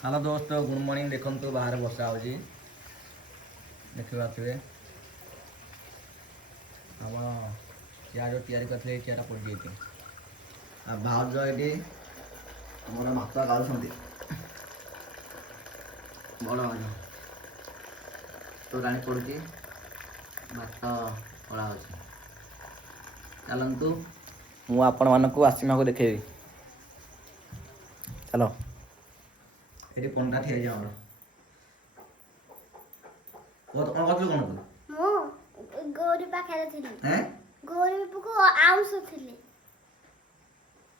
hello दोस्त good morning देखो बाहर वर्षा हो देखिए आम चेयर जो तैयारी करते चेयर पड़ जाइए भाज ये आम भात गाँव बड़ भाज तो राणी पड़ी भात कड़ा चलतु मु आपण मानक आसीमा को देखेबी चलो ये पंडा ठिया जाओ वो तो कौन कौन तू मो गोरी पाखरे थिली हैं गोरी को आउस थिली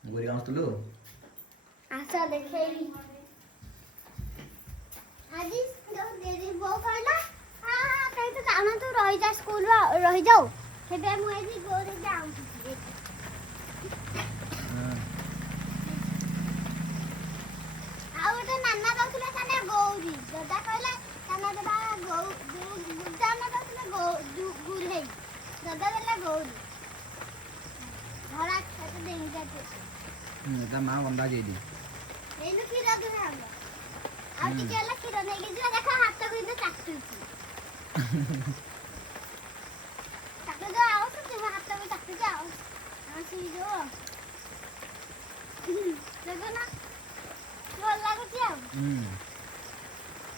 गोरी गाँव तुलु आशा देखेली आज जो देरी बो कहला हां कहीं तो जाना तो रह जा स्कूल रह जाओ हेबे मु एजी गोरी के आउस थिली आउटे नाना बसले तने गौरी दादा कहला तने बा गौ जाना बसले गुल है दादा देला गौरी धरा खेत देई जाते ता मां बंदा जे दी एनु खीरा दे हम आ टिकेला खीरा नै के जो देखा हाथ को इधर काटू काटू दो आओ तो हाथ को काटू जाओ आसी जो देखो ना ଭଲ ଲାଗୁଛି ଆଉ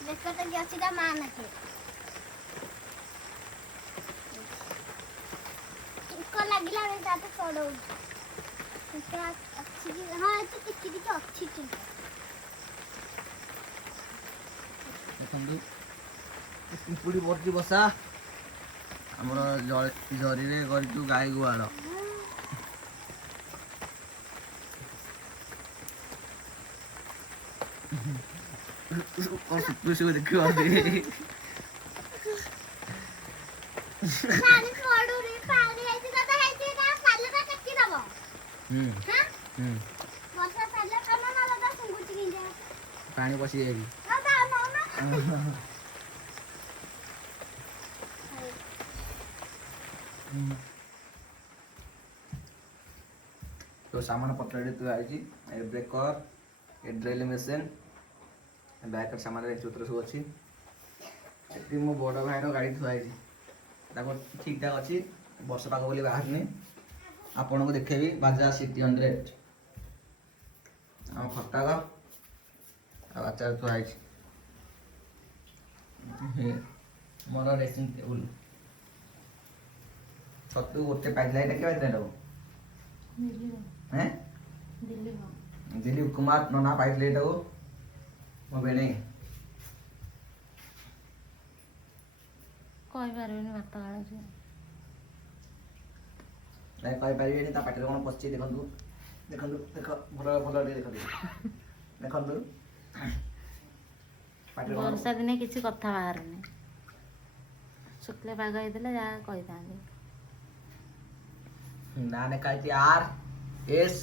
ବେକଟା କି ଅଛି ତା ମା ନାକେ ଚୁକ ଲାଗିଲା ବେଳେ ତା ତ ଚଢଉଛି ଚୁକ ଅଛି କି ହଁ ଏତେ ଟିକେ ଟିକେ ଅଛି ଚୁକ ଦେଖନ୍ତୁ ପିମ୍ପୁଡ଼ି ପଡ଼ିଛି ବସା ଆମର ଜରିରେ କରିଛୁ ଗାଈ ଗୁହାଳ खुशी को देखियो पानी छोड़ू रे पानी आइती दादा आइती ना पालटा कच्ची दबो हां वर्षा पहले कम ना लगा सुंगुची गिंजा पानी पसी जाएगी दादा मामा तो सामान पत्र तू आई ब्रेकर ए ड्रिल मशीन बैक सामान चित्र सब अच्छी मो बड़ भाईर गाड़ी थुआई ठीक ठाक अच्छी वर्ष पाग बोली बाहरनी आपन को देखेबी बाजाज सिटी 100 आ खटाग आचार थुआई मोर ड्रेसिंग टेबुल छतु गोटे पाइला एटा के बाइला हैं दिलीप कुमार नना पाइले एटा को मो बेने कहि पारबेनी भात गाळुची नहीं कहि पारिबेनी ता पाटरे कोन पछी देखंतु देखंतु देखो भलो भलो देखंतु देखंतु पाटरे कोन वर्षा दिने किसी कथा बाहरनी शुक्ले पाग होइतले जा कहि तांगे ना ने कहती आर एस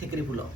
ठिकरी फुलो